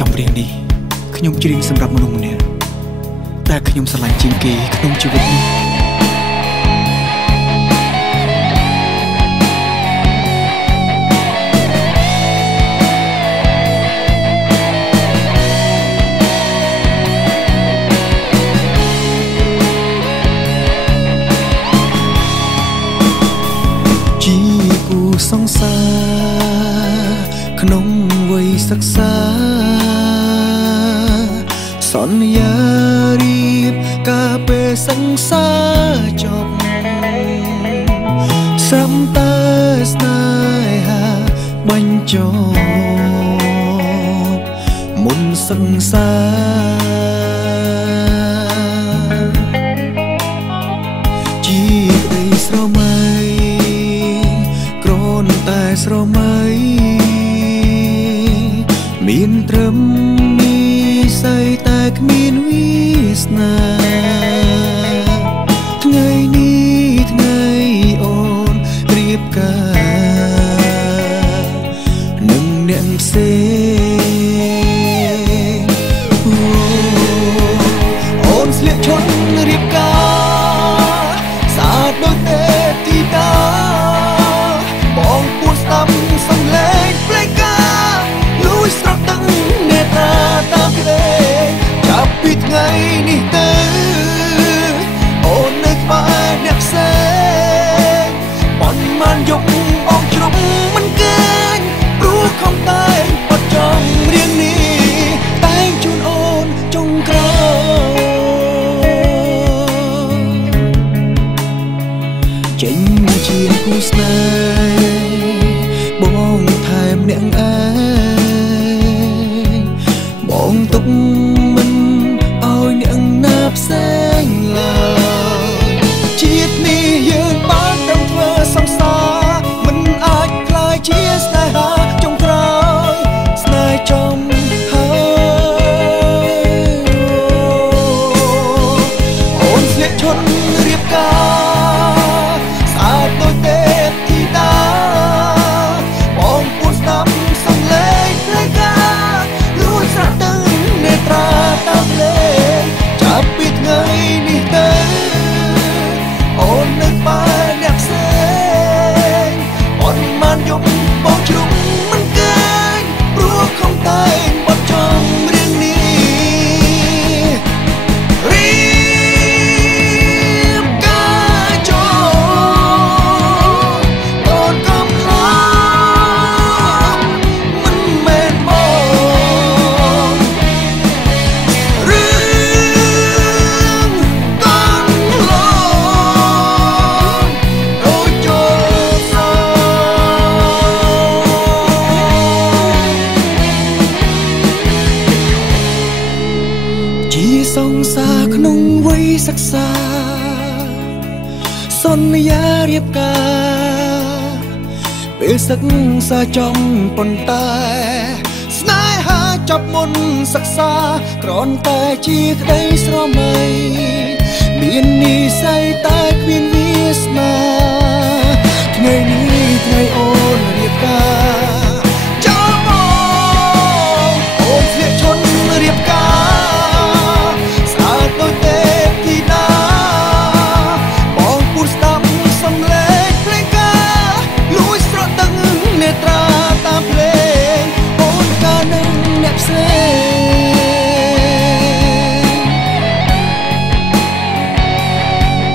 ចំរៀងនេះខ្ញុំច្រៀងសម្រាប់មនុស្សម្នាក់ដែលខ្ញុំស្រឡាញ់ជាងគេក្នុងជីវិតនេះជាគូសង្សារក្នុងវ័យសិក្សាសន្យារៀបកាលពេលសង្សារចប់ស្រំតែស្នេហាបញ្ចប់មុនសង្សារជាក្តីស្រមៃគ្រាន់តែស្រមៃមានត្រឹមស្អីតែគ្មានវាសនាថ្ងៃនេះថ្ងៃអូនរៀបការនឹងអ្នកផ្សេងអូនស្លៀកឈុតរៀបការស្អាតដូចទេពធីតាបងពួនស្ដាប់សំឡេងភ្លេងការលួចស្រក់ទឹកនេត្រាតាមភ្លេងចាប់ពីថ្ងៃនេះទៅអូននៅក្បែរអ្នកផ្សេងប៉ុន្មានយប់បងជ្រុំមិនគេងព្រោះខំតែបត់ចំរៀងនេះតែងជូនអូនចុងក្រោយចេញជាគូស្នេហ៍បងថែមអ្នកឯងបងទុកមិនឲ្យអ្នកណាផ្សេងឡើយជាតិនេះយើងបានត្រូវធ្វើសង្សារមិនអាចក្លាយជាស្នេហាចុងក្រោយស្នេហ៍ចំហើយអូនស្លៀកឈុតរៀបការស្អាតដូចទេពធីតាបងពួនស្ដាប់សំឡេងភ្លេងការលួចស្រក់ទឹកនេត្រាតាមភ្លេងចាប់ពីថ្ងៃនេះទៅអូននៅក្បែរអ្នកផ្សេងប៉ុន្មានយប់បងជ្រុំមិនគេងព្រោះខំតែបត់ចំរៀងនេះរៀបការចូលអូនកំឡោងមិនមែនបងរឿងកន្លងដូចចូលស្រជាសង្សារក្នុងវ័យសិក្សាសន្យារៀបការពេលសិក្សាចំប៉ុន្តែស្នេហាចាប់មុនសិក្សាគ្រាន់តែជាក្តីស្រមៃមាននិស្ស័យតែគ្មានវាសនាថ្ងៃនេះថ្ងៃអូនរៀបការចូលមកអូនស្លៀកឈុតរៀបការស្អាតដូចទេពធីតាបងពួនស្ដាប់សំឡេងភ្លេងការលួចស្រក់ទឹកនេត្រាតាមភ្លេងអូនកានឹងអ្នកផ្សេង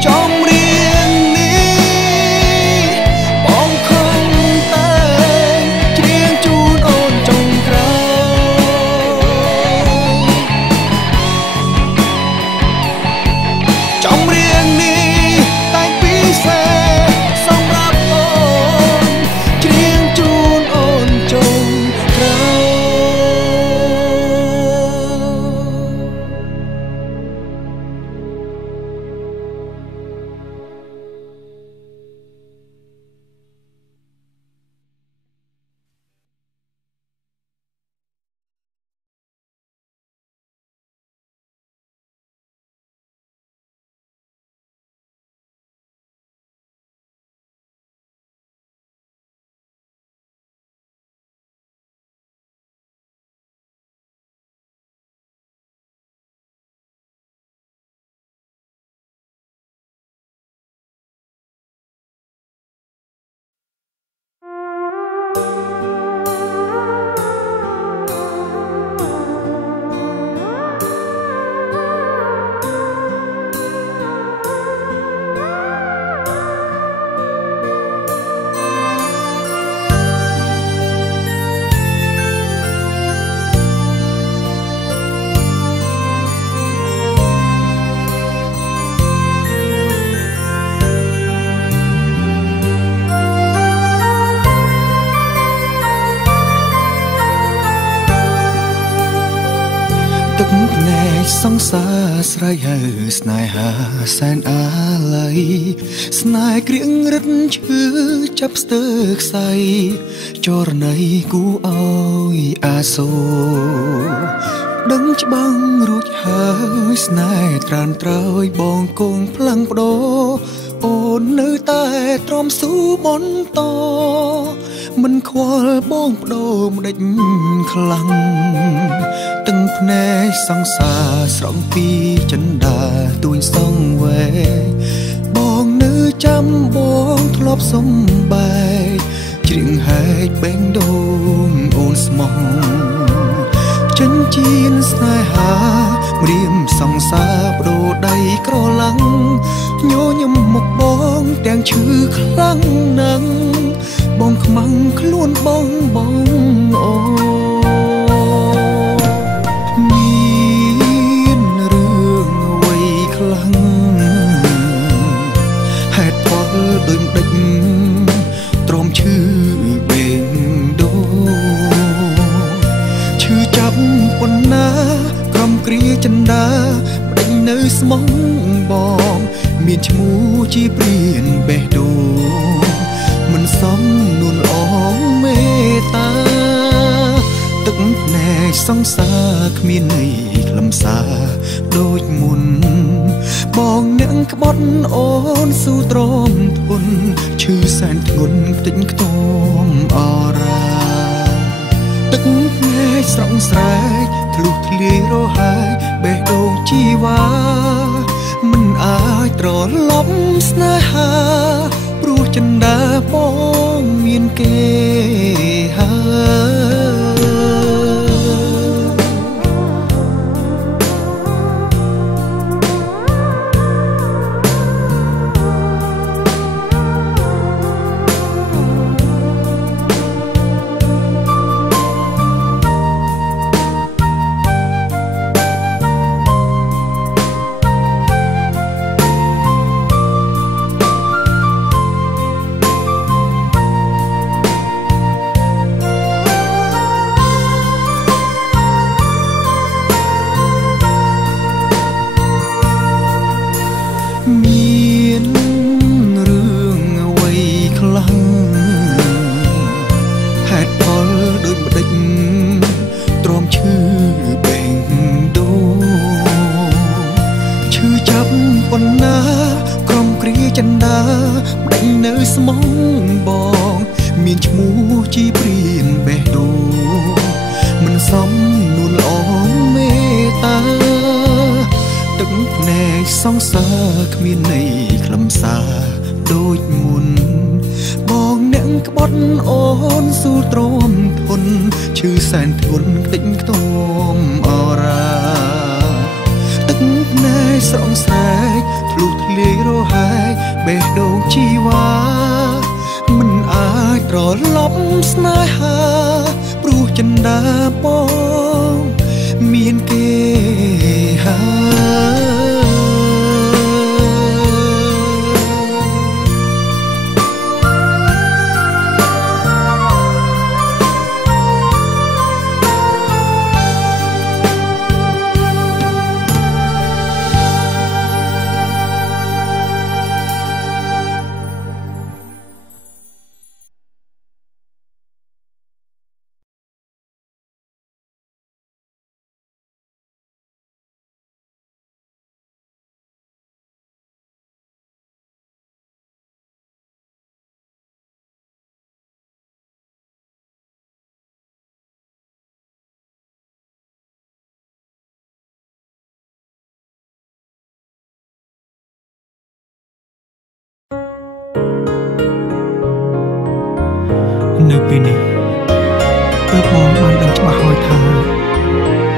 ចំរៀងនេះបងខំតែច្រៀ ទឹកភ្នែកសង្សារស្រ័យហៅស្នេហាសែនអាល័យស្នេហ៍ក្រៀងរឹតឈឺចាប់ស្ទើរខ្សែចរណៃគូអើយអាសូរដឹងច្បាំងរួចហើយស្នេហ៍ត្រានត្រើយបងគង់ផ្លាំងបដោអូននៅតែទ្រាំស៊ូបន្តមិនខ្វល់បងបដូរម្ដេចខ្លាំងទឹកភ្នែកសង្សារស្រង់ពីចិន្តាទួញសងវែបងនៅចាំបងធ្លាប់សំបែកជ្រៀងហែកបេងដូងអូនស្មោះចិញ្ចៀនស្នេហាម្រាមសង្សារបដូរដៃក្រឡាំងញញឹមមកបងទាំងឈឺខ្លាំងណាស់បងខ្មាំងខ្លួនបងអូមានរឿងអ្វីខ្លាំងហេតុផលដូចដេចទ្រាំឈឺបេងដូងឈឺចាប់ប៉ុណ្ណាក្រុមគ្រាចិន្តាបដិញនៅស្មងបងមានឈ្មោះជាព្រានបេះដូងមិនសមនួនអងមេតាទឹកភ្នែកសង្សារគ្មានន័យខ្លឹមសារដូចមុនបងអ្នកក្បត់អូនស៊ូទ្រាំធន់ឈឺសែនធ្ងន់ខ្ទេចខ្ទាំអរាទឹកភ្នែកស្រង់ស្រែកធ្លុះធ្លាយរហាយបេះដូងជីវ៉ាមិនអាចត្រឡប់ស្នេហាព្រោះចិន្តាបងមានគេមានរឿងអ្វីខ្លាំងហេតុផលដូចម្ដេចទ្រាំឈឺបេងដូងឈឺចាប់ប៉ុណ្ណាក្រុមគ្រាចិន្តាបដិញនៅស្មងបងមានឈ្មោះជាព្រានបេះដូងមិនសមនួនល្អមេតាទឹកភ្នែកសង្សារគ្មានន័យខ្លឹមសារដូចមុនបងអ្នកក្បត់អូនស៊ូទ្រាំធន់ឈឺសែនធ្ងន់ខ្ទេចខ្ទាំអរាទឹកភ្នែកស្រង់ស្រែកធ្លុះធ្លាយរហាយបេះដូងជីវ៉ាមិនអាចត្រឡប់ស្នេហាព្រោះចិន្តាបងមានគេហើយនៅពេលនេះទើបបងបានដឹងច្បាស់ហើយថា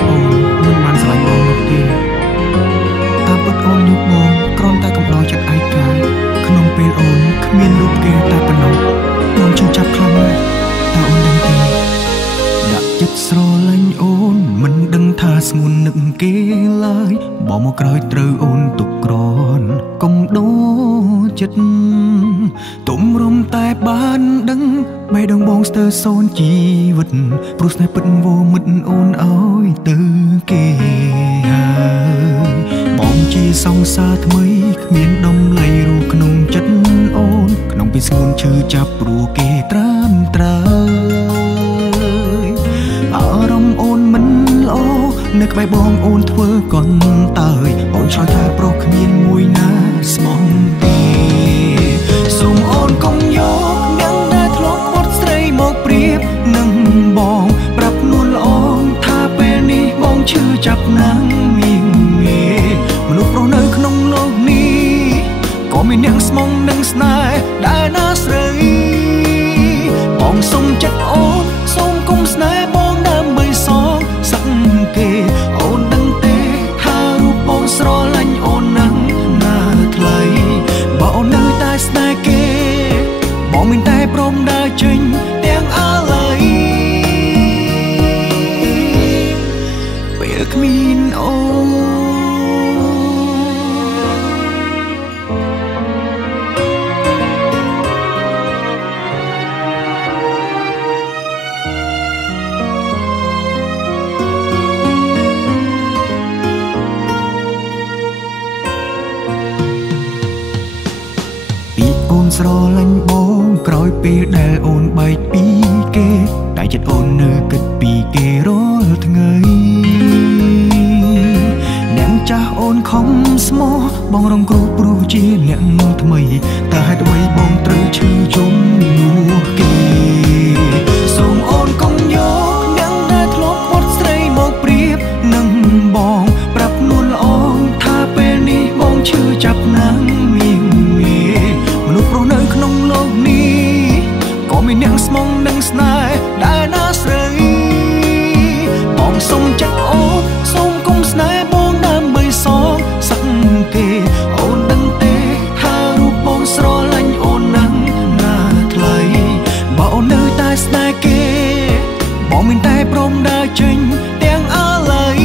អូនមិនបានស្រឡាញ់បងនោះទេតាមពិតអូនយកបងគ្រាន់តែកំដរចិត្តឯកាក្នុងពេលអូនគ្មានរូបគេតែប៉ុណ្ណោះបងឈឺចាប់ខ្លាំងណាស់តើអូនដឹងទេដាក់ចិត្តស្រឡាញ់អូនមិនដឹងថាស្ងួននឹកគេឡើយបងមកក្រោយត្រូវអូនទុកក្រនកុំដូរចិត្តទុំរំតែបានដឹង បេះដូងបងស្ទើរសូន្យជីវិតព្រោះស្នេហ៍ពិតវោមិតអូនអើយទៅគេហើយបងជាសង្សារថ្មីគ្មានដំឡៃរូក្នុងចិត្តអូនក្នុងពេលស្ងួនឈឺចាប់ព្រោះគេត្រាំត្រើយអារម្មណ៍អូនមិនល្អនៅក្បែរបងអូនធ្វើកន្តើយអូនឆ្លើយថាប្រុសគ្មានមួយណាស្មោះទេសូមអូនកុំយកនឹងដែលធ្លាប់អត់ស្រីមកប្រៀបនឹងបងប្រាប់នួនល្អថាពេលនេះបងឈឺចាប់ណាស់មីងមេមនុស្សប្រុសនៅក្នុងលោកនេះក៏មានអ្នកស្មងនឹងស្នេហ៍ដែលណាស្រីបងសុំចិត្តអូនសូមកុំស្នេហ៍បងដើម្បីសងសឹកគេអូនដឹងទេថារូបបងស្រឡាញ់អូនណាស់ណាថ្លៃបើអូននៅតែស្នេហ៍គេបងមានតែព្រមដើរចេញទាំងអាឡ័យពេលគ្មានអូនអូនស្រឡាញ់បងក្រោយពេលដែលអូនបែកពីគេតែចិត្តអូននៅគិតពីគេរាល់ថ្ងៃអ្នកចាស់អូនខំស្មោះបងរងគ្រោះព្រោះជាអ្នកថ្មីតែហេតុអ្វីបងត្រូវឈឺជុំនោះគេសូមអូនកុំយកអ្នកដែលធ្លាប់អត់ស្រីមកប្រៀបនឹងបងប្រាប់នួនល្អថាពេលនេះបងឈឺចាប់ណាស់មីងមេមនុស្សប្រុសនៅក្នុងលោកនេះក៏មានអ្នកស្មងនឹងស្នេហ៍ដែលណាស្រីបងសុំចិត្តអូនសូមកុំស្នេហ៍បងដើម្បីសងសឹកគេអូនដឹងទេថារូបបងស្រឡាញ់អូនណាស់ណាថ្លៃបើអូននៅតែស្នេហ៍គេបងមានតែព្រមដើរចេញទាំងអាឡ័យ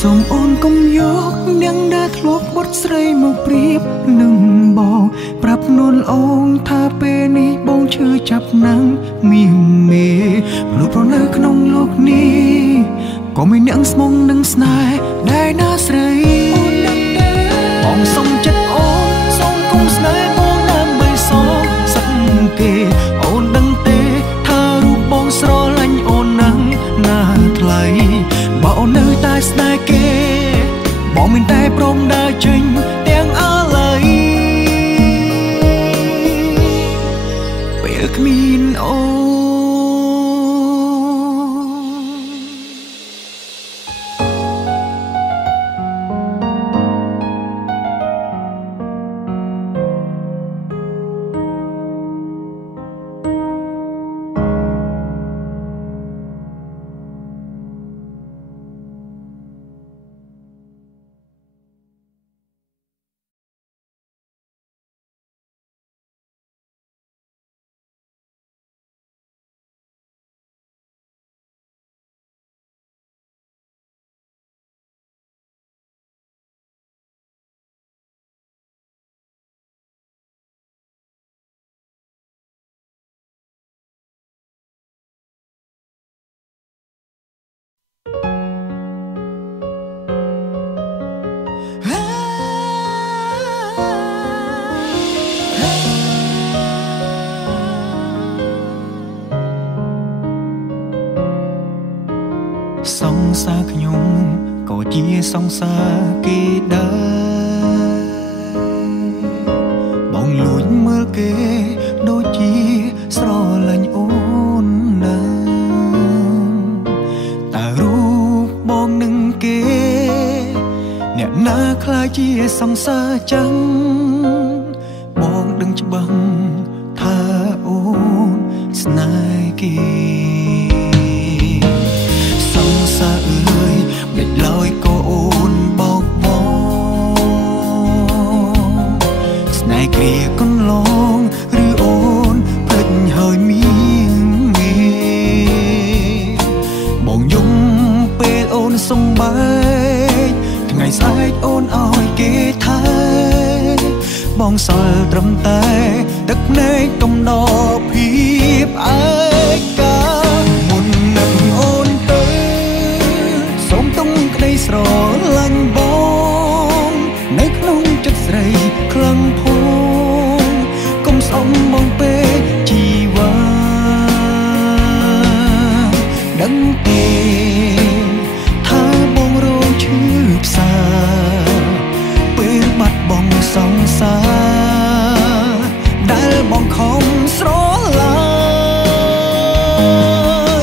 សូមអូនកុំយកអ្នកដែលធ្លាប់បត់ស្រីមកប្រៀបនឹងបងប្រាប់នួនអូនថាពេលនេះបងឈឺចាប់ណាស់មីងមេមនុស្សប្រុសនៅក្នុងលោកនេះក៏មានអ្នកស្មងនឹងស្នេហ៍ដែលណាស្រីអូនដឹងទេបងសុំចិត្តអូនសូមកុំស្នេហ៍បងដើម្បីសងសឹកគេអូនដឹងទេថារូបបងស្រឡាញ់អូនណាស់ណាថ្លៃបើអូននៅតែស្នេហ៍គេបងមានតែព្រមដើរចេញទាំងអាឡ័យពេលគ្មានអូនសង្សារខ្ញុំក៏ជាសង្សារគេដែរបងលួចមើលគេដូចជាស្រឡាញ់អូនណាតែរូបបងនឹងគេអ្នកណាខ្លាចជាសង្សារចឹងបងដឹងច្បាស់ថាអូនស្នេហ៍គេមិនឡើយក៏អូនបោកបងស្នេហ៍គ្រាកន្លងឬអូនភ្លេចហើយមីងមេបងយំពេលអូនសំបែកថ្ងៃស្អែកអូនឲ្យគេថែបងសល់ត្រឹមតែ ទឹកភ្នែកកំណត់ភាពឯកាមុននឹងអូនទៅសូមទុំក្តីស្រឡាញ់បងនៅក្នុងចិត្តស្រីខ្លាំងផងកុំស្អប់បងពេកជីវ៉ាដឹងទេថាបងរងឈឺផ្សាពេលបាត់បង់សង្សារដែលបងខំស្រឡា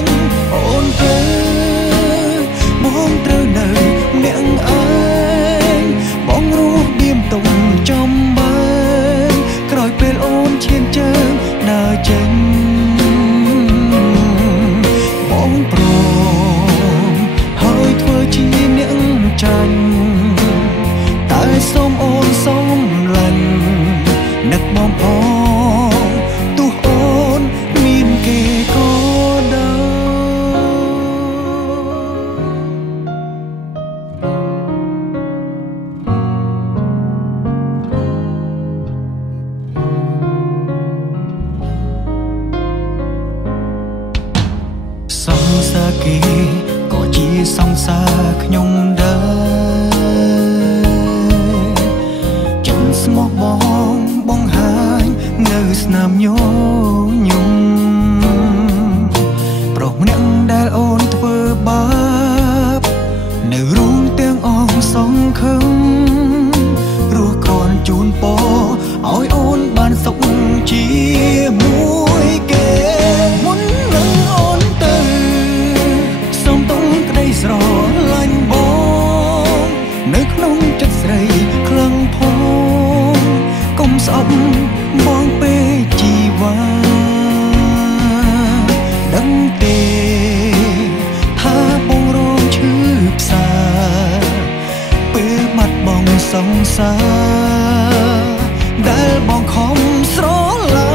ញ់អូនត្រូវបងត្រូវនៅម្នាក់ឯងបងរស់បៀមទុំចំបើក្រោយពេលអូនឈានជើងដើរចេញបងព្រមហើយធ្វើជាអ្នកចាញ់តែសូមអូនសូមលាញ់នឹកបងផងទោះអូនមានគេក៏ដោយសង្សារគេក៏ជាសង្សារខ្ញុំដែរចិនស្មោះបងបង្ហាញនៅស្នាមញញឹមប្រុសម្នាក់ដែលអូនធ្វើបាបនៅរួមទាំងអងសងខឹមរស់គ្រាន់ជូនពរឲ្យអូនបានសុខជាមួយគេមុននឹងអូនទៅសូមទុំក្តីស្រឡាញ់បងនៅក្នុងចិត្តស្រីខ្លាំងផងកុំស្អប់បងពេកជីវ៉ាដឹងទេថាបងរងឈឺផ្សាពេលបាត់បង់សង្សារដែលបងខំស្រឡា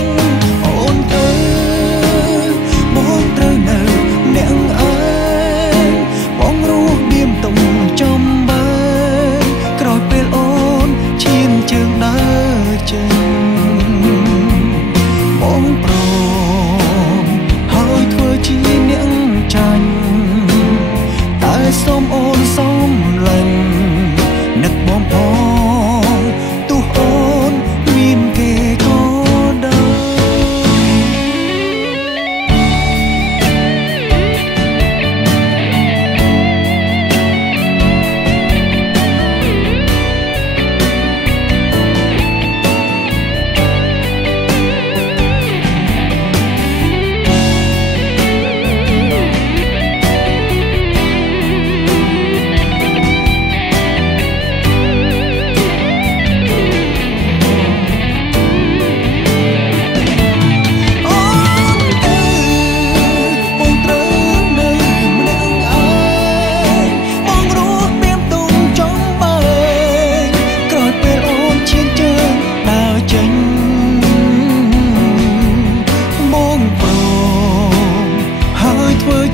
ញ់អូនទៅបងត្រូវនៅម្នាក់ឯងបងរស់បៀមទុំចំបើក្រោយពេលអូនឈានជើងដើរចេញបងព្រមហើយធ្វើជាអ្នកចាញ់តែសូមអូនសូមលាញ់នឹកបងផងទោះអូនមានគេក៏ដោយ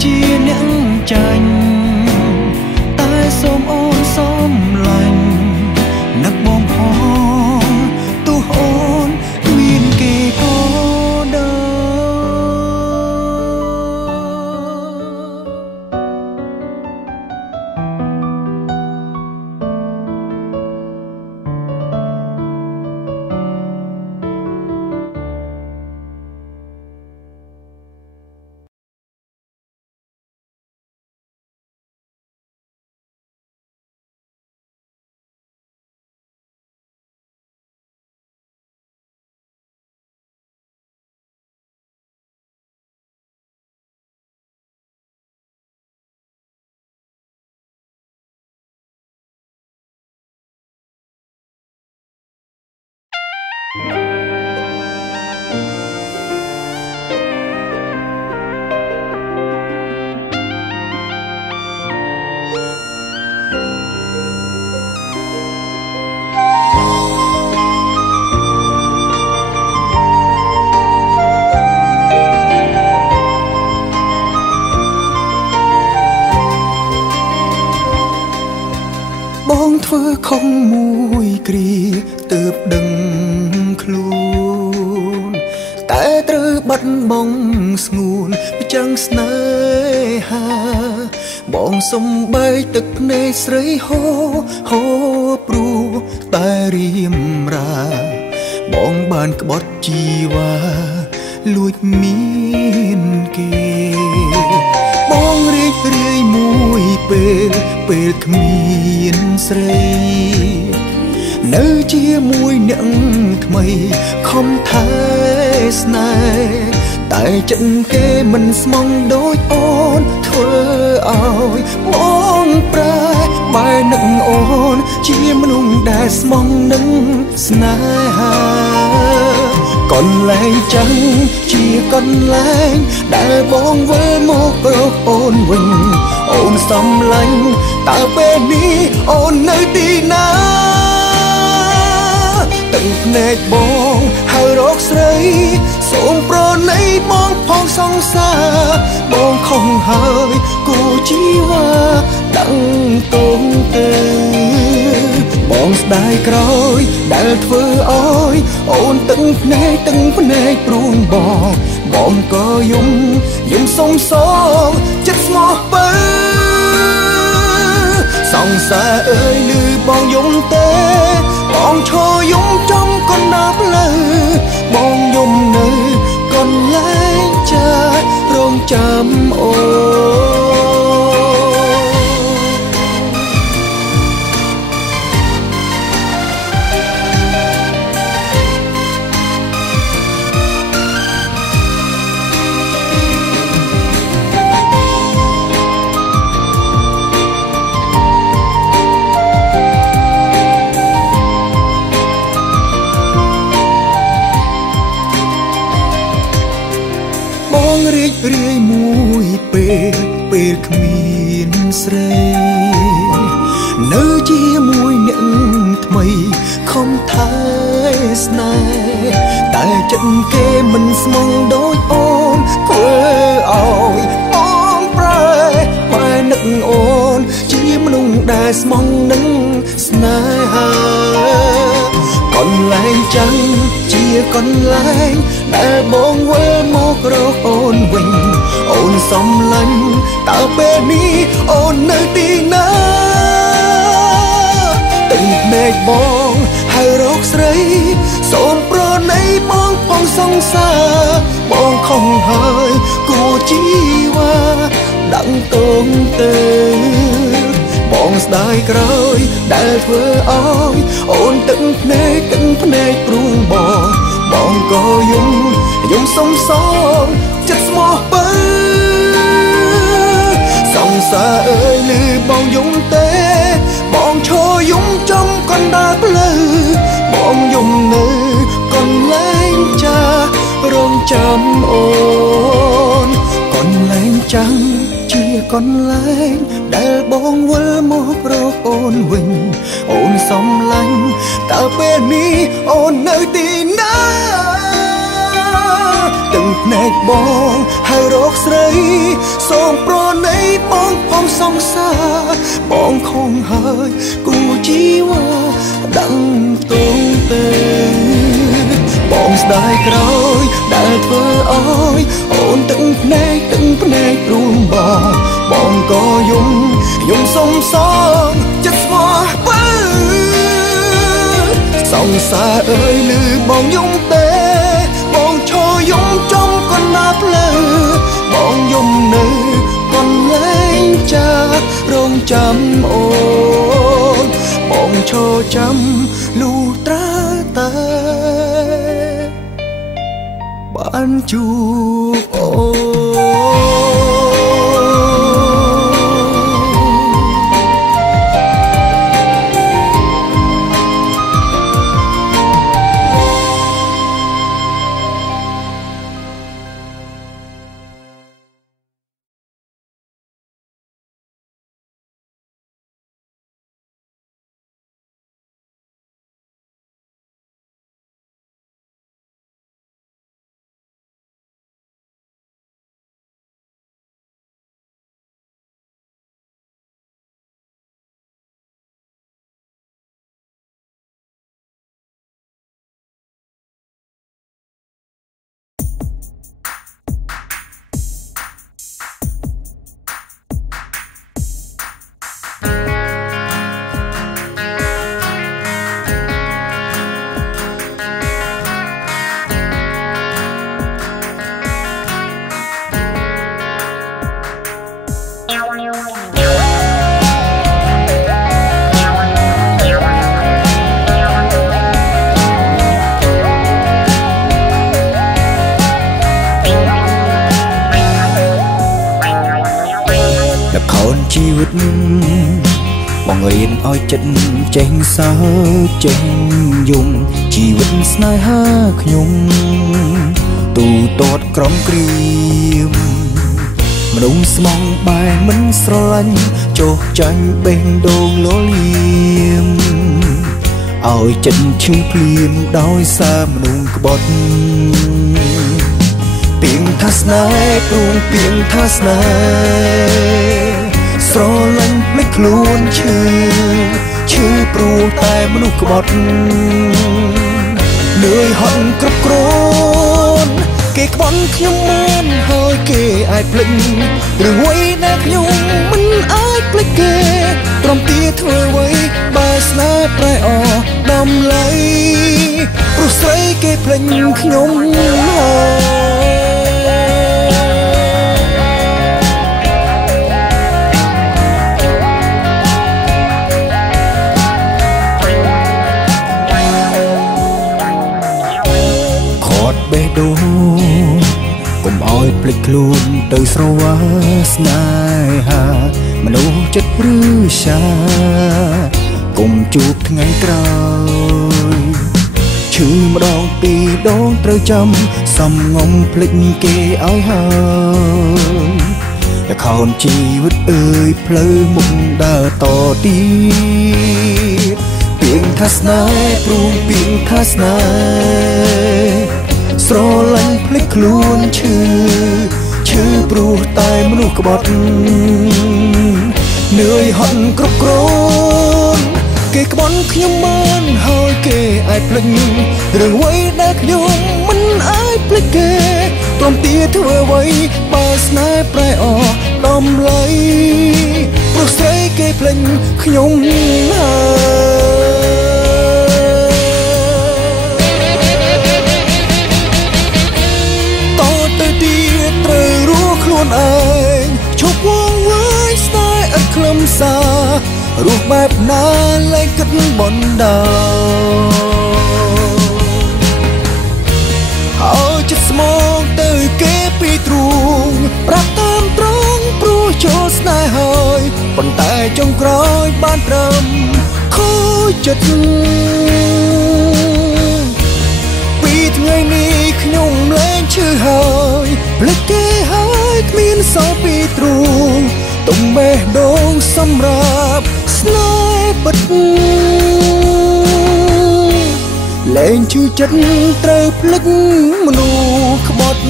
ជាអ្នកចាញ់តែសូមអូនសូមលាញ់នឹកបងផងទោះអូនមានគេក៏ដោយបងធ្វើខុសមួយគ្រាទើបដឹង ត្រូវបាត់បង់ស្ងួនចឹងស្នេហាបងសំបីទឹកភ្នែកស្រីហូហូព្រោះតែរៀមរាបងបានក្បត់ជីវ៉ាលួចមានគេបងរីករាយមួយពេលគ្មានស្រីនៅជាមួយអ្នកថ្មីខំថែស្នេហ៍តែចិត្តគេមិនស្មងដូចអូនធ្វើឲ្យបងប្រែបែរនឹងអូនជាមនុស្សដែលស្មងនឹងស្នេហាកន្លែងចឹងជាកន្លែងដែលបងវិលមករកអូនវិញអូនសំឡាញ់តើពេលនេះអូននៅទីណាទឹកភ្នែកបងហើយរកស្រីសូមប្រណីបងផងសង្សារបងខំហើយគូជីវ៉ាដឹងតងទៅបងស្ដាយក្រោយដែលធ្វើឲ្យអូនទឹកភ្នែកព្រួងបងក៏យំសុំសងចិត្តស្មោះបើសង្សារអើយឮបងយំទេបងឈរយំចំកណ្ដាលផ្លូវបងយំនៅកន្លែងចាស់រងចាំអូបងរីករាយមួយពេលគ្មានស្រីនៅជាមួយអ្នកថ្មីខំថែស្នេហ៍តែចិត្តគេមិនស្មងដូចអូនធ្វើឲ្យបងប្រែបែរនឹកអូនជាមនុស្សដែលស្មងនឹងស្នេហាកន្លែងចឹងជាកន្លែងដែលបងវិលមករកអូនវិញអូនសំឡាញ់តើពេលនេះអូននៅទីណាទឹកភ្នែកបងហើយរកស្រីសូមប្រណីបងផងសង្សារបងខំហើយគូជីវ៉ាដឹងតងទៅបងស្ដាយក្រោយដែលធ្វើឲ្យអូនទឹកភ្នែកព្រួងបងក៏យំសុំសងចិត្តស្មោះបើសង្សារអើយឮបងយំទេបងឈរយំចំកណ្ដាលផ្លូវបងយំនៅកន្លែងចាស់រងចាំអូនកន្លែងចាំជាកន្លែងដែលបងវិលមករកអូនវិញអូនសំឡាញ់តើពេលនេះអូននៅទីណាទឹកភ្នែកបងហើយរកស្រីសូមប្រណីបងផងសង្សារបងខំហើយគូជីវ៉ាដឹងតងទៅបងស្ដាយក្រោយដែលធ្វើឲ្យអូនទឹកភ្នែកព្រួងបងក៏យំសុំសងចិត្តស្មោះបើសង្សារអើយឮបងយំទេបងឈរយំចំកណ្ដាលផ្លូវបងយំនៅកន្លែងចាស់រងចាំអូនបងឈរចាំលូត្រាតែបានជួបអូ នជីវិតបង្រៀនឲ្យចិត្តចេះសើចេះយំជីវិតស្នេហាខ្ញុំទូទាត់ក្រំគ្រៀមមនុស្សស្មងបែមិនស្រឡាញ់ចុះចាញ់បេះដូងលលៀមឲ្យចិត្តឈឺភ្លៀមដោយសារមនុស្សក្បត់ពីងថាស្នេហ៍ព្រោះពីងថាស្នេហ៍ស្រឡាញ់ភ្លេចខ្លួនឈឺព្រោះតែមនុស្សក្បត់លឿយហត់គ្រប់គ្រាន់គេក្បត់ខ្ញុំមិនហើយគេអាចភ្លេចរឿងអ្វីដែលខ្ញុំមិនអាចភ្លេចគេព្រមទីធ្វើអ្វីបើស្នេហ៍ប្រែអដំឡៃព្រោះស្រីគេភ្លេចខ្ញុំហើយបេះដូងកុំឲ្យភ្លេចខ្លួនទៅស្រវាស្នេហាមនុស្សចិត្តឬសាកុំជួបថ្ងៃក្រោយឈឺម្ដងពីរដងត្រូវចាំសំងំភ្លេចគេឲ្យហើយតែខោនជីវិតអើយផ្លូវមុខដើរតទៀតពីងថាស្នេហ៍ព្រោះពីងថាស្នេហ៍ស្រឡាញ់ភ្លេចខ្លួនឈឺព្រោះតែមនុស្សក្បត់លឿយហត់គ្រប់គ្រាន់គេក្បត់ខ្ញុំមិនហើយគេអាចភ្លេចរឿងអ្វីដែលខ្ញុំមិនអាចភ្លេចគេព្រមទីធ្វើអ្វីបើស្នេហ៍ប្រែអដំឡៃព្រោះស្រីគេភ្លេចខ្ញុំខ្លួនឯងឈប់វងវាយស្នេហ៍ឥតខ្លឹមសាររស់បែបណាលែងគិតបណ្ដោហើយចិត្តស្មោកទៅគេពីទ្រូងប្រាប់តាមត្រង់ព្រោះចូលស្នេហ៍ហើយប៉ុន្តែចុងក្រោយបានត្រឹមខូចចិត្តពីថ្ងៃនេះខ្ញុំលែងឈឺហើយភ្លេចគេហើយគ្មានសល់ពីទ្រូងទុំបេះដូងសម្រាប់ស្នេហ៍ពិតលែងឈឺចិត្តត្រូវភ្លេចមនុស្សក្បត់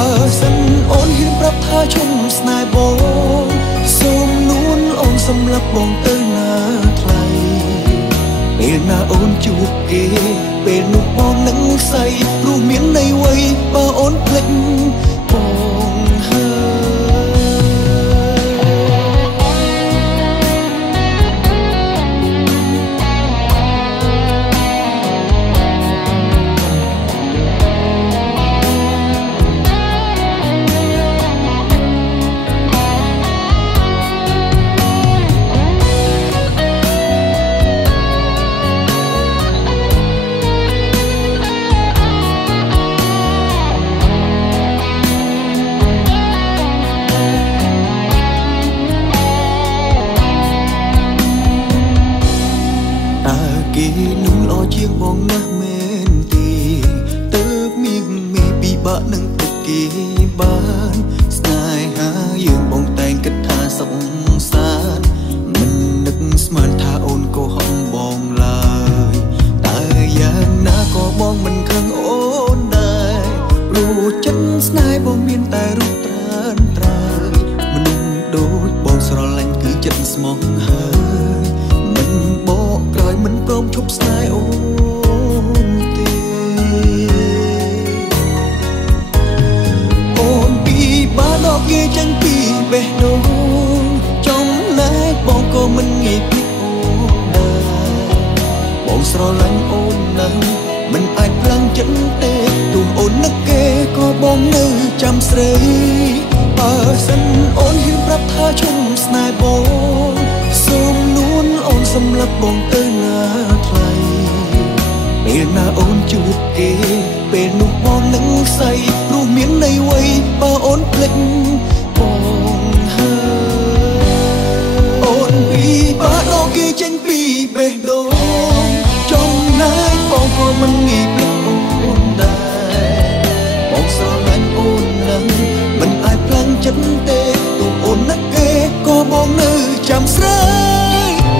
បើសិនអូនហ៊ានប្រាប់ថាឈុំស្នេហ៍បងសូមនួនអូនសម្លាប់បងទៅណាថ្លៃពេលណាអូនជួបគេពេលនោះបងនឹងស័យព្រោះមានន័យអ្វីបើអូនភ្លេចបងគេនឹងល្អជាងបងណាស់មែនទេទៅមានពិបាកនឹងទឹកគេបានស្នេហាយើងបងតែងគិតថាសុខសាន្តមិននឹកស្មានថាអូនក៏ហំបងឡើយតែយ៉ាងណាក៏បងមិនខឹងអូនដែរព្រោះចិត្តស្នេហ៍បងមានតែរូបត្រានត្រើយមនុស្សដូចបងស្រឡាញ់គឺចិត្តស្មោះហើយមិនបកក្រោយមិនព្រមឈប់ស្នេហ៍អូនទេអូនពីបាដល់គេចេញពីបេះដូងចំណែកបងក៏មិនងាយភ្លេចអូនដែរបងស្រឡាញ់អូនណាស់មិនអាចផ្លាំងចិត្តទេទោះអូននឹកគេក៏បងនៅចាំស្រីបើសិនអូនហ៊ានប្រាប់ថាឈុំស្នេហ៍បងសូមនួនអូនសម្លាប់បងទៅណាថ្លៃពេលណាអូនជួបគេពេលនោះបងនឹងស័យព្រោះមានន័យអ្វីបើអូនភ្លេចបងហើយអូនពីបាដល់គេចេញពីបេះដូងចំណែកបងក៏មិនងាយភ្លេចអូនដែរបងស្រឡាញ់អូនណាស់មិនអាចផ្លាំងចិត្តទេទោះអូននឹកគេក៏បងនៅចាំស្រី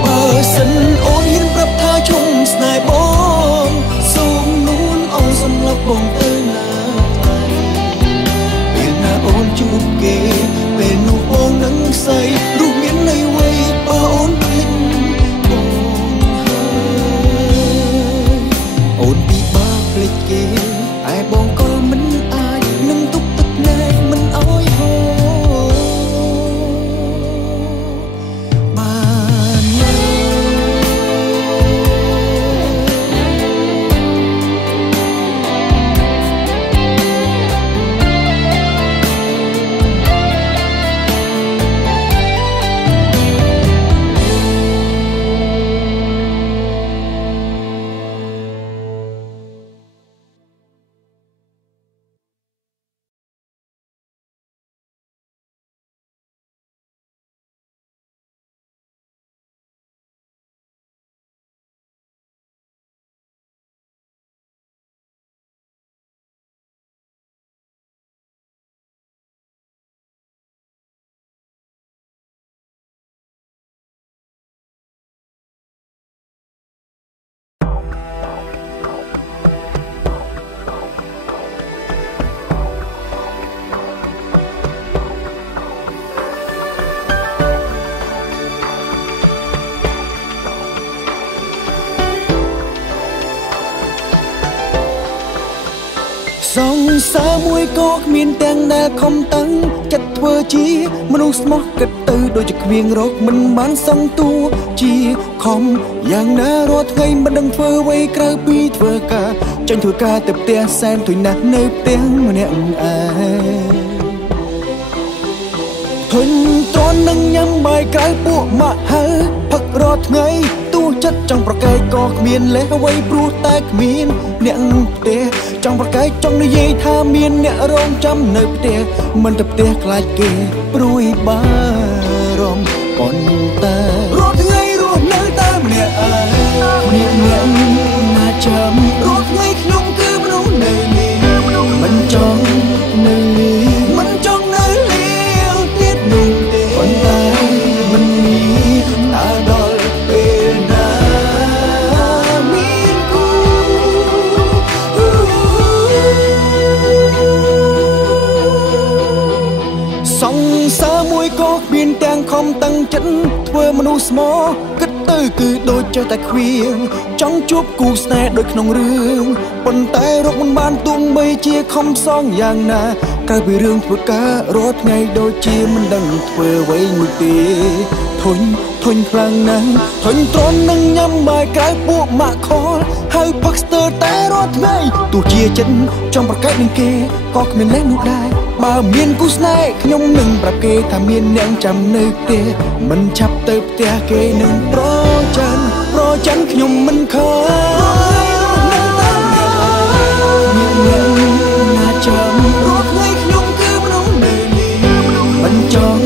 បើសិនអូនហ៊ានប្រាប់ថាឈុំស្នេហ៍បងសូមនួនអូនសម្លាប់បងទៅណាថ្លៃពេលណាអូនជួបគេពេលនោះបងនឹងស័យព្រោះមានន័យអ្វីបើអូនភ្លេចបងហើយអូនពិបាកភ្លេចគេឯបងក៏មិនអាចនឹងទុកទឹកណែមិនអោយហូរបានសង្សារមួយក៏គ្មានទាំងដែលខំតឹងចិត្តធ្វើជាមនុស្សស្មោះគិតទៅដូចជាគ្មានរកមិនបានសង់តួជាខំយ៉ាងណារាល់ថ្ងៃមិនដឹងធ្វើអ្វីក្រៅពីធ្វើការចេញធ្វើការទៅផ្ទះសែនធុញណាស់នៅផ្ទះម្នាក់ឯងធុញតន់នឹងញ៉ាំបាយក្រៅពួកម៉ាក់ហើផឹករាល់ថ្ងៃទូចិត្តចង់ប្រកែកក៏គ្មានលេះអ្វីព្រោះតែគ្មានអ្នកផ្ទះចង់ប្រកែកចង់និយាយថាមានអ្នករងចាំនៅផ្ទះមិនទៅផ្ទះខ្លាចគេព្រួយបារម្ភប៉ុន្តែរាល់ថ្ងៃរស់នៅតែម្នាក់ឯងមានអ្នកណាចាំរាល់ថ្ងៃខ្ញុំគឺមនុស្សនៅនេះមិនចង់នៅនេះមិនចង់នៅលាវទៀតនោះទេប៉ុន្តែមិនមានតែដល់ពេលណាមានគូ មតាំងចិត្តធ្វើមនុស្សស្មោះគិតទៅគឺដូចចេះតែខ្វៀងចង់ជួបគូស្នេហ៍ដូចក្នុងរឿងប៉ុន្តែរកមិនបានទោះបីជាខំសងយ៉ាងណាក្រៅពីរឿងធ្វើការរាល់ថ្ងៃដូចជាមិនដឹងធ្វើអ្វីមួយទេធុញខ្លាំងណាស់ធុញទ្រាំនឹងញ៉ាំបាយក្រៅពួកម៉ាក់ខលហើយផឹកស្ទើរតែរាល់ថ្ងៃទោះជាចិត្តចង់ប្រកែកនឹងគេក៏គ្មានលេសនោះដែរបើមានគូស្នេហ៍ខ្ញុំនឹងប្រាប់គេថាមានអ្នកចាំនៅផ្ទះមិនឆាប់ទៅផ្ទះគេនឹងប្រច័ណ្ឌខ្ញុំមិនខើមានណាចាំរត់ថ្ងៃខ្ញុំគឺមនុស្សនៅលីមិនចង់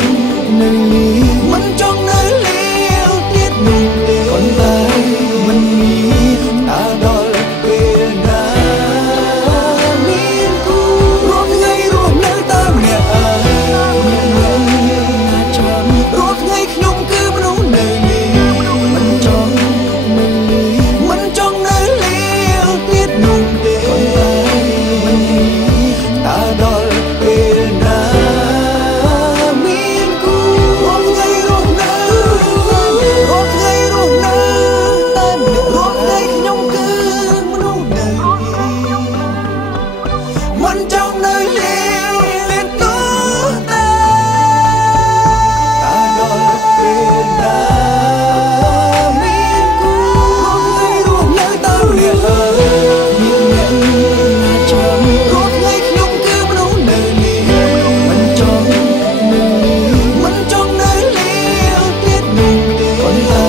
នៅលីមិនចង់នៅលីទៀតនោះទេប៉ុន្តែមិនមានតាដល់ពេលណាមានគូរត់ថ្ងៃរស់នៅតាមអ្នកអើយមានណាចាំរត់ថ្ងៃខ្ញុំគឺមនុស្សនៅលីមិនចង់នៅលីមិនចង់នៅលីទៀតនោះទេប៉ុន្តែមិនមានតាដល់ពេលណាមានគូរត់ថ្ងៃរស់នៅរត់ថ្ងៃរស់នៅតែរត់ថ្ងៃខ្ញុំគឺមនុស្សនៅមិនចង់នៅលីទៀតនោះទេតាដល់ពេលណាមានគូរត់ថ្ងៃរស់នៅតាមអ្នកអើយមានអ្នកណាចាំរត់ថ្ងៃខ្ញុំគឺមនុស្សនៅលីមិនចង់នៅលីមិនចង់នៅលីទៀតនោះទេប៉ុន្តែ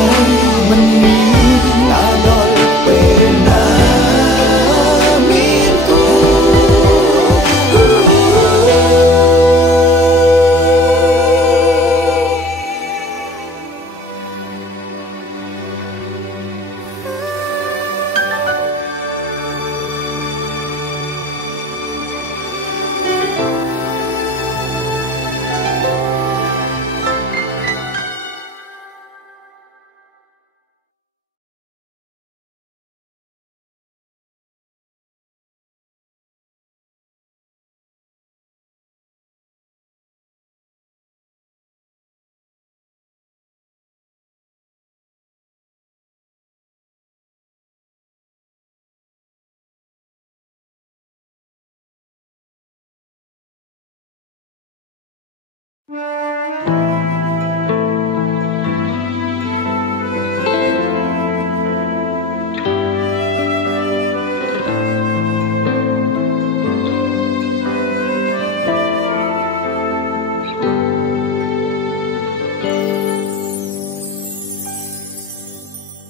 មិនមានតាដល់ពេលណាមានគូ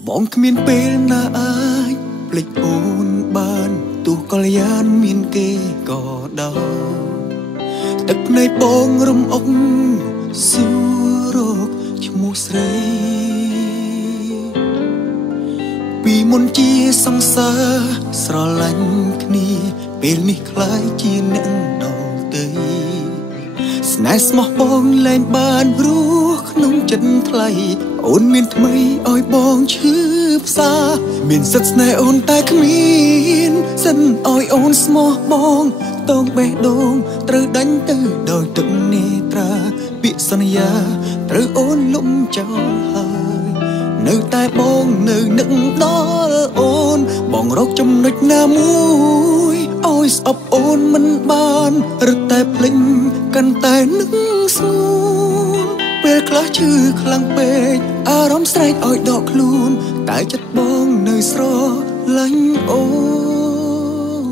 បងគ្មានពេលណាអាចភ្លេចអូនបានទោះកល្យានមានគេក៏ដោយទឹកភ្នែកបងរំអុកសួររកឈ្មោះស្រីពីមុនជាសង្សារស្រឡាញ់គ្នាពេលនេះคล้ายជាអ្នកដទៃស្នេហ៍ស្មោះបងលែងបានរស់ក្នុងចិត្តថ្លៃអូនមានថ្មីឲ្យបងឈឺផ្សាមានសិទ្ធស្នេហ៍អូនតែគ្មានសិនឲ្យអូនស្មោះបងតងបេះដូងត្រូវដាញ់ទៅដោយទឹកនេត្រាពាក្យសន្យាត្រូវអូនលុំចោលហើយនៅតែបងនៅនឹកដល់អូនបងរកចំណុចណាមួយឲ្យស្អប់អូនមិនបានរឹតតែភ្លេចកាន់តែនឹកស្ងួនពេលខ្លះឈឺខ្លាំងពេកអារម្មណ៍ស្រែកឲ្យដកខ្លួនតែចិត្តបងនៅស្រឡាញ់អូន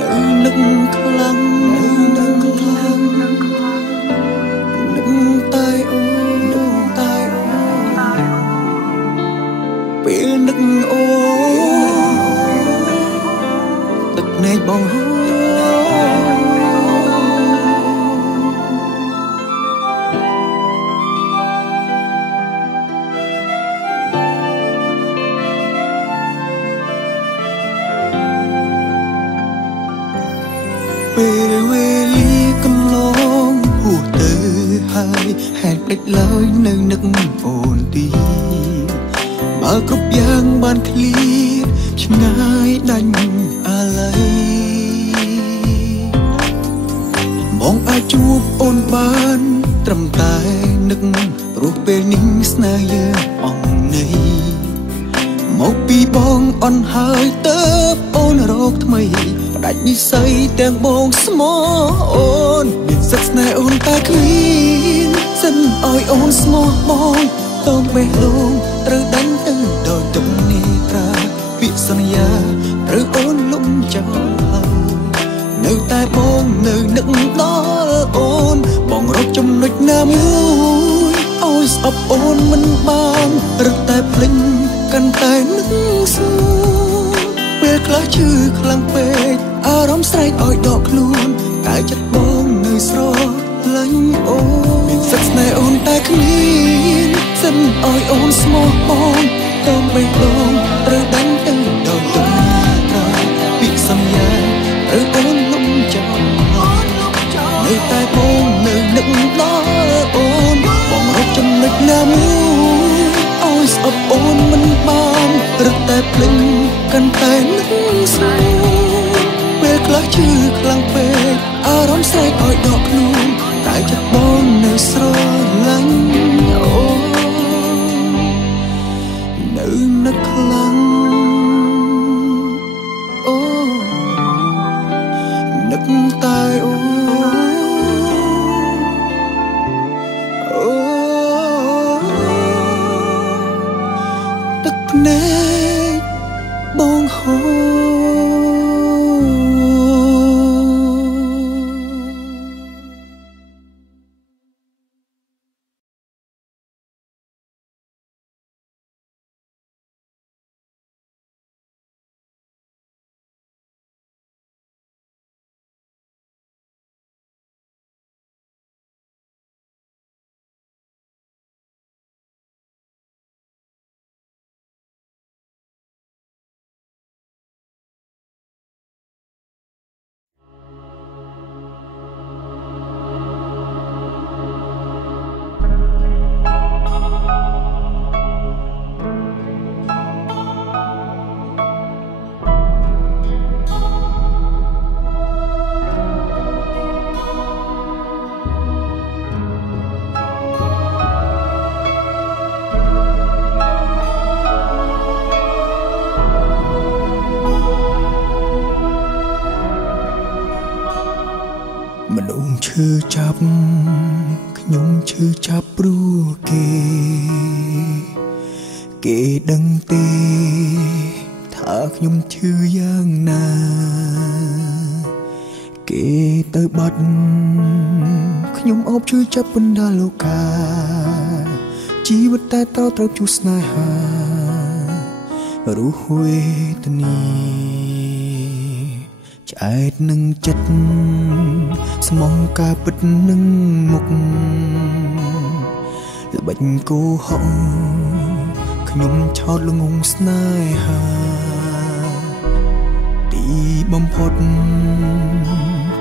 នៅនឹកខ្លាំងនឹកតែអូនពេលនឹកអូទឹកភ្នែកបងពេលវេលាកន្លងហួសទៅហើយហេតុផ្ដេចឡើយនៅនឹកអូនទីបើគ្រប់យ៉ាងបានឃ្លៀតឆ្ងាយដាច់អាល័យមកអាចជួបអូនបាន ត្រឹមតែនឹករស់ពេលនេះស្នេហ៍យើងអងនៃមកពីបងអន់ហើយទៅអូនរកថ្មីផ្ដាច់និស្ស័យទាំងបងស្មោះអូនមានសិទ្ធស្នេហ៍អូនតែគ្មានសិនឲ្យអូនស្មោះបងតោងបេះដូងត្រូវដាច់ទៅដោយទំនេរត្រាពាក្យសន្យាត្រូវអូនលំចោលហើយនៅតែបងនៅនឹកដល់អូនបងរកចំណុចណាមួយឲ្យស្អប់អូនមិនបានរឹតតែភ្លេចកាន់តែនឹកស្ងួនពេលខ្លះឈឺខ្លាំងពេកអារម្មណ៍ស្រែកឲ្យដកខ្លួនតែចិត្តបងនៅស្រលាញ់អូនមានសិទ្ធស្នេហ៍អូនតែគ្មានសិនឲ្យអូនស្មោះបងតោងបេះដូងត្រូវដាច់ទៅដោយទំនេរត្រាពាក្យសន្យាត្រូវអូនលំចោលនៅតែបងនៅនឹកដល់អូនបងរកចំណុចណាមួយឲ្យស្អប់អូនមិនបានរឹតតែភ្លេចកាន់តែនឹកស្ងួនពេលខ្លះឈឺខ្លាំងពេកអារម្មណ៍ស្រែកឲ្យដកខ្លួនតែចិត្តបងនៅស្រលាញ់អូននៅនឹកខ្លាំងអូនឹកតែអូទឹកភ្នែកបងហូរមនុស្សឈឺចាប់ខ្ញុំឈឺចាប់ព្រោះគេដឹងទេថាខ្ញុំឈឺយ៉ាងណាគេទៅបាត់ខ្ញុំអបឈឺចាប់បណ្ដាលោកាជីវិតតែត្រូវជួបស្នេហារស់វេទនាឆ្អែតនឹងចិត្តស្មងការពិតនឹងមុខល្បិចគោហកខ្ញុំឆោតល្ងងស្នេហាទីបំផុត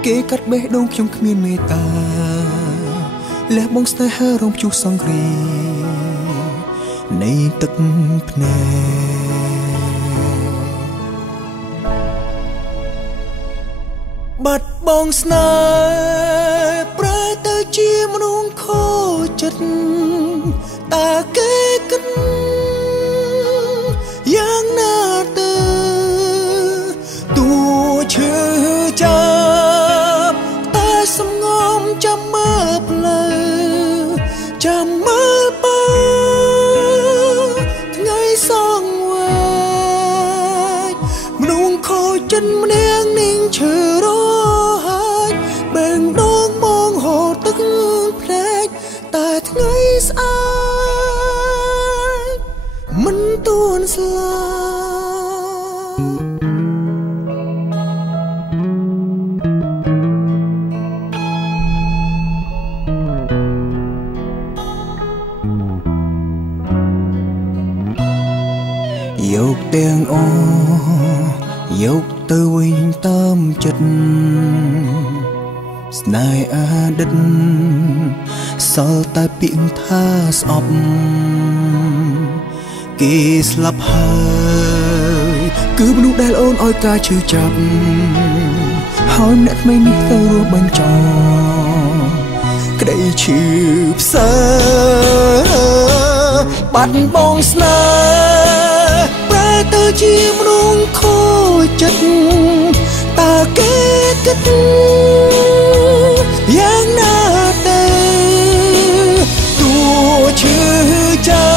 គេកាត់បេះដូងខ្ញុំគ្មានមេត្តាលះបង់ស្នេហារងព្យុះសង្គ្រាមនៃទឹកភ្នែកបាត់បង់ស្នេហ៍ប្រែទៅជាមនុស្សខូចចិត្តតើគេគិតយ៉ាងណាទៅទោះឈឺចាប់តែសំងំចាំមើលផ្លូវចាំមើលបើថ្ងៃសងវាយមនុស្សខូចចិត្តម្នាក់នឹងឈឺរថ្ងៃស្អាតមិនទួនស្លាយកទាំងអយកទៅវិញតាមចិត្តស្នេហ៍អតីតសល់តែពាក្យថាស្អប់គេស្លាប់ហើយគឺមនុស្សដែលអូនឲ្យការឈឺចាប់ហើយអ្នកថ្មីនេះទៅរស់បញ្ចោក ក្តីឈឺផ្សើបាត់បងស្នេហ៍ប្រែទៅជាមនុស្សខូចចិត្តតើគេគិតយ៉ាងណាទេទោះឈឺចា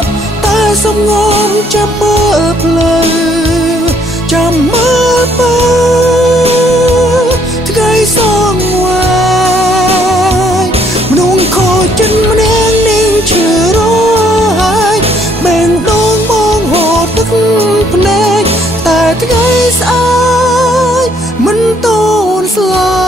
ប់តែសំងំចាំមើលផ្លូវចាំមើលមើលថ្ងៃសងវាយមនុស្សខូចចិត្តម្នាក់នឹងឈឺរហើយបែងដងបងហូរទឹកភ្នែកតែថ្ងៃស្អែកមិនតូនស្លា